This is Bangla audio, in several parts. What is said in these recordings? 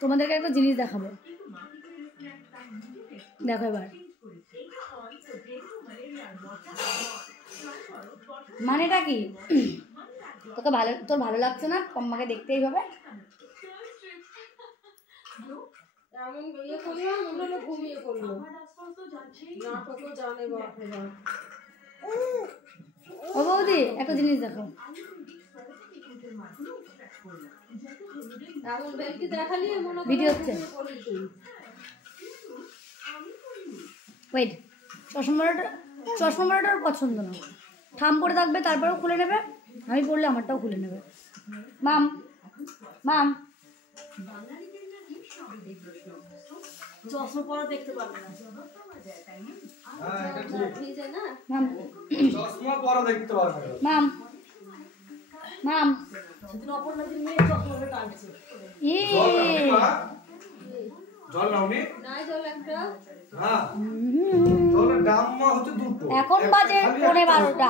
তোমাদেরকে একটা জিনিস দেখাবো, দেখো এবার মানেটা কি। তোকে ভালো, তোর ভালো লাগছে না পম্মাকে দেখতে এইভাবে? ও বৌদি একটা জিনিস দেখো, ভিডিও হচ্ছে। ওয়েট, চশমাটা ওর পছন্দ না, ঠাম পরে থাকবে তারপরেও খুলে নেবে, আমি পড়লে আমারটাও খুলে নেবে। মাম মাম চশমা পরা দেখতে পারবে না, মাম চশমা পরা দেখতে পারবে না, মাম মাম সেদিন অপর্ণাদের মেয়ে চশমাটা টানছে। জল নাওনি? নাই জল একটা। হ্যাঁ জলের দাম হচ্ছে দুটো। এখন বাজে 12:30টা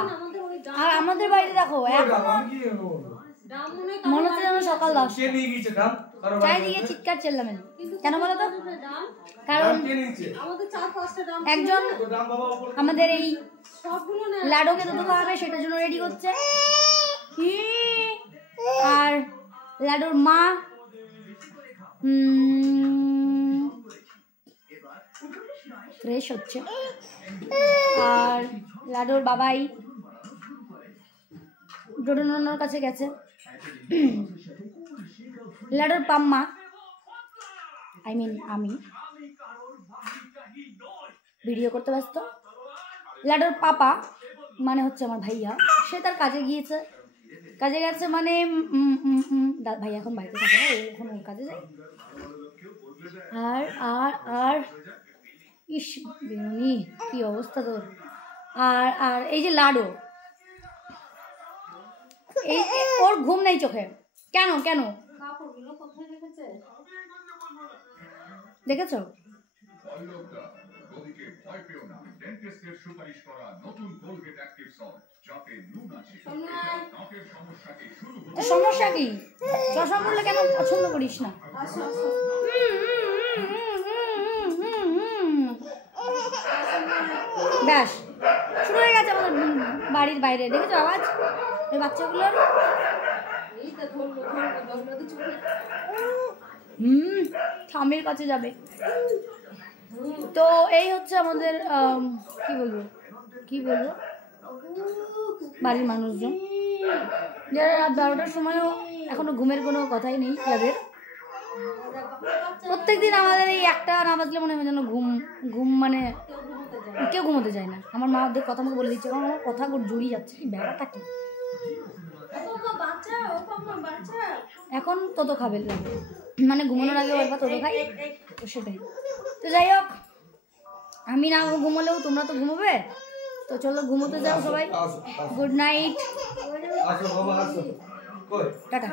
আর আমাদের বাড়িতে দেখো মনে হচ্ছে যেন সকাল 10। কে নিয়ে গিয়েছে দাম? চারিদিকে চিৎকার চেল্লামেলি কেন বলো তো? কারণ একজন আমাদের এই লাডোকে দুটো খাওয়াবে সেটার জন্য রেডি করছে, আর লাডোর মা ফ্রেশ হচ্ছে, আর লাডোর বাবাই ডোডোনোর কাছে গেছে, লাডোর পাম্মা আমি ভিডিও করতে ব্যস্ত, লাডোর পাপা মানে হচ্ছে আমার ভাইয়া সে তার কাজে গিয়েছে, কাজে গেছে মানে ভাই এখন বাড়িতে থাকে না, এখন ওর কাজে যায়। আর আর আর ইস বেরোনি কি অবস্থা তোর। আর আর এই যে লাডো, ওর ঘুম নেই চোখে, কেন কেন দেখেছো? সমস্যা কি? চশমা পড়লে কেন পছন্দ করিস না? ব্যাস শুরু হয়ে গেছে আমাদের বাড়ির বাইরে, দেখেছো আওয়াজ ওই বাচ্চাগুলোর? স্বামীর কাছে যাবে। তো এই হচ্ছে আমাদের কি বলবো বাড়ির মানুষজন, যারা রাত 12টার সময়ও এখনো ঘুমের কোনো কথাই নেই, যাদের প্রত্যেকদিন আমাদের এই একটা না বাজলে মনে হয় যেন ঘুম মানে কেউ ঘুমোতে যায় না। আমার মা ওদের কথা আমাকে বলে দিচ্ছে, কারণ আমার কথা জড়িয়ে যাচ্ছে, কি ব্যাপারটা কি। এখন তত খাবে লাগে, মানে ঘুমানোর আগে একবার তত খাই, তো সেটাই। তো যাই হোক, আমি না ঘুমোলেও তোমরা তো ঘুমোবে, তো চলো ঘুমোতে যাও সবাই। Good night, tata.